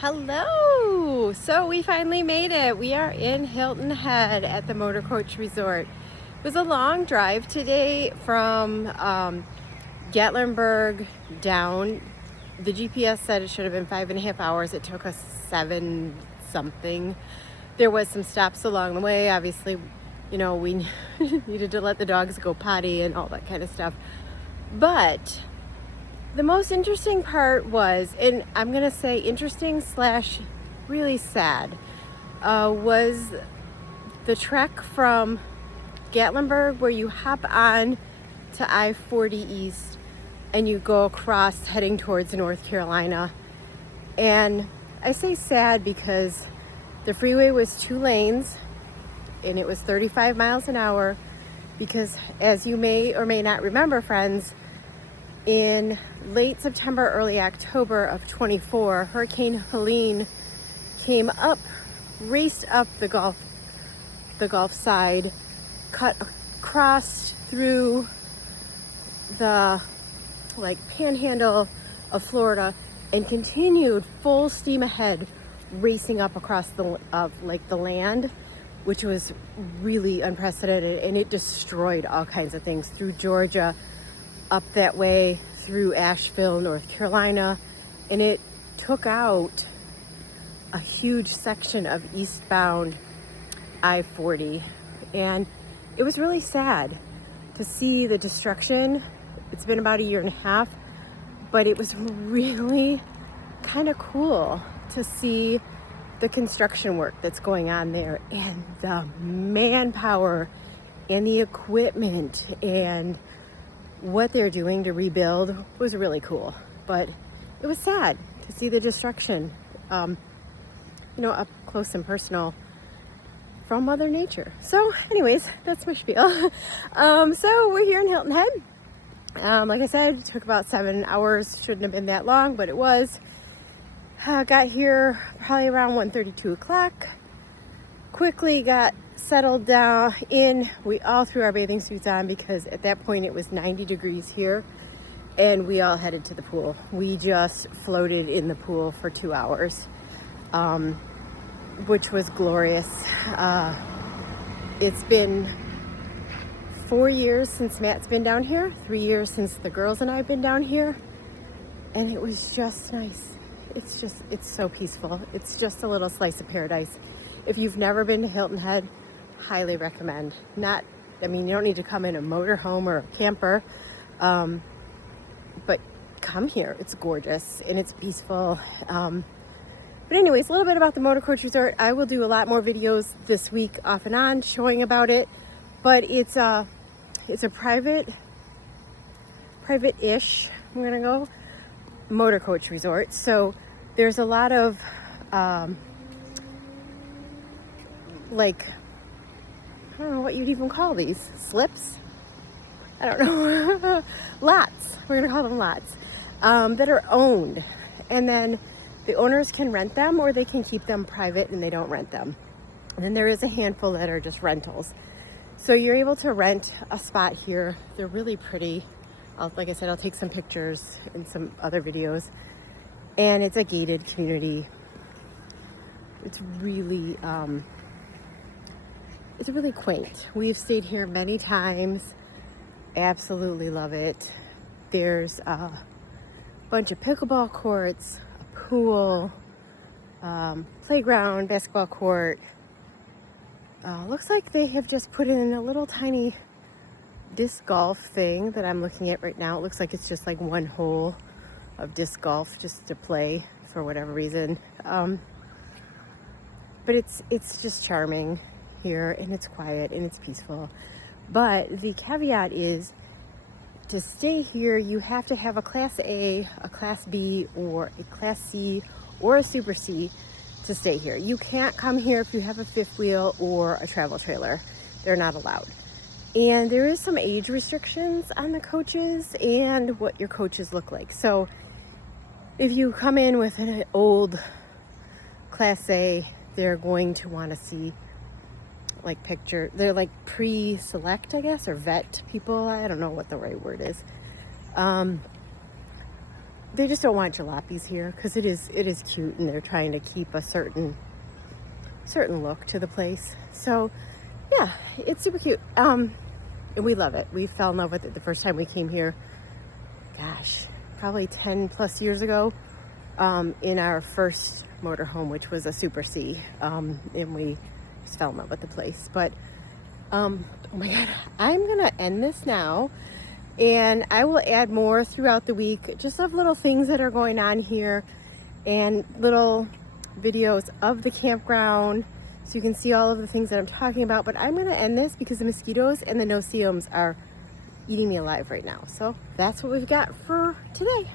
Hello! So we finally made it. We are in Hilton Head at the Motorcoach Resort. It was a long drive today from Gatlinburg down. The GPS said it should have been 5.5 hours. It took us 7 something. There was some stops along the way. Obviously, we needed to let the dogs go potty and all that kind of stuff. But the most interesting part was, and I'm gonna say interesting / really sad, was the trek from Gatlinburg, where you hop on to I-40 East and you go across heading towards North Carolina. And I say sad because the freeway was 2 lanes and it was 35 miles an hour because, as you may or may not remember, friends, in late September, early October of 24, Hurricane Helene came up, raced up the Gulf side, crossed through the panhandle of Florida, and continued full steam ahead, racing up across the land, which was really unprecedented, and it destroyed all kinds of things through Georgia, up that way through Asheville, North Carolina, and it took out a huge section of eastbound I-40. And it was really sad to see the destruction. It's been about 1.5 years, but it was really kind of cool to see the construction work that's going on there, and the manpower and the equipment and what they're doing to rebuild was really cool. But it was sad to see the destruction, up close and personal from Mother Nature. So anyways, that's my spiel. So we're here in Hilton Head. Like I said, it took about 7 hours. Shouldn't have been that long, but it was. Got here probably around 1:30, 2 o'clock. Quickly got settled down in. We all threw our bathing suits on because at that point it was 90 degrees here, and we all headed to the pool. We just floated in the pool for 2 hours, which was glorious. It's been 4 years since Matt's been down here, 3 years since the girls and I have been down here, and it was just nice. It's so peaceful. It's just a little slice of paradise. If you've never been to Hilton Head, highly recommend. You don't need to come in a motorhome or a camper, but come here. It's gorgeous and it's peaceful. But anyways, a little bit about the Motorcoach Resort. I will do a lot more videos this week off and on showing about it, but it's a private-ish, I'm gonna go, Motorcoach Resort. So there's a lot of I don't know what you'd even call these, slips? I don't know. Lots. We're gonna call them lots, that are owned, and then the owners can rent them or they can keep them private and they don't rent them. And then there is a handful that are just rentals. So you're able to rent a spot here. They're really pretty. Like I said, I'll take some pictures and some other videos. And it's a gated community. It's really quaint. We've stayed here many times. Absolutely love it. There's a bunch of pickleball courts, a pool, playground, basketball court. Looks like they have just put in a little tiny disc golf thing that I'm looking at right now. It looks like it's just like one hole of disc golf just to play for whatever reason. But it's just charming here, and it's quiet and it's peaceful. But the caveat is, to stay here you have to have a Class A, a Class B, or a Class C, or a Super C to stay here. You can't come here if you have a fifth wheel or a travel trailer. They're not allowed. And there is some age restrictions on the coaches and what your coaches look like. So if you come in with an old Class A, they're going to want to see they're like pre-select, I guess, or vet people. I don't know what the right word is. they just don't want jalopies here because it is cute, and they're trying to keep a certain look to the place. So yeah, it's super cute. And we love it. We fell in love with it the first time we came here. Gosh, probably 10 plus years ago, in our first motorhome, which was a Super C, and we just fell in love with the place. But oh my God, I'm gonna end this now, and I will add more throughout the week, just of little things that are going on here and little videos of the campground, so you can see all of the things that I'm talking about. But I'm gonna end this because the mosquitoes and the no-see-ums are eating me alive right now. So that's what we've got for today.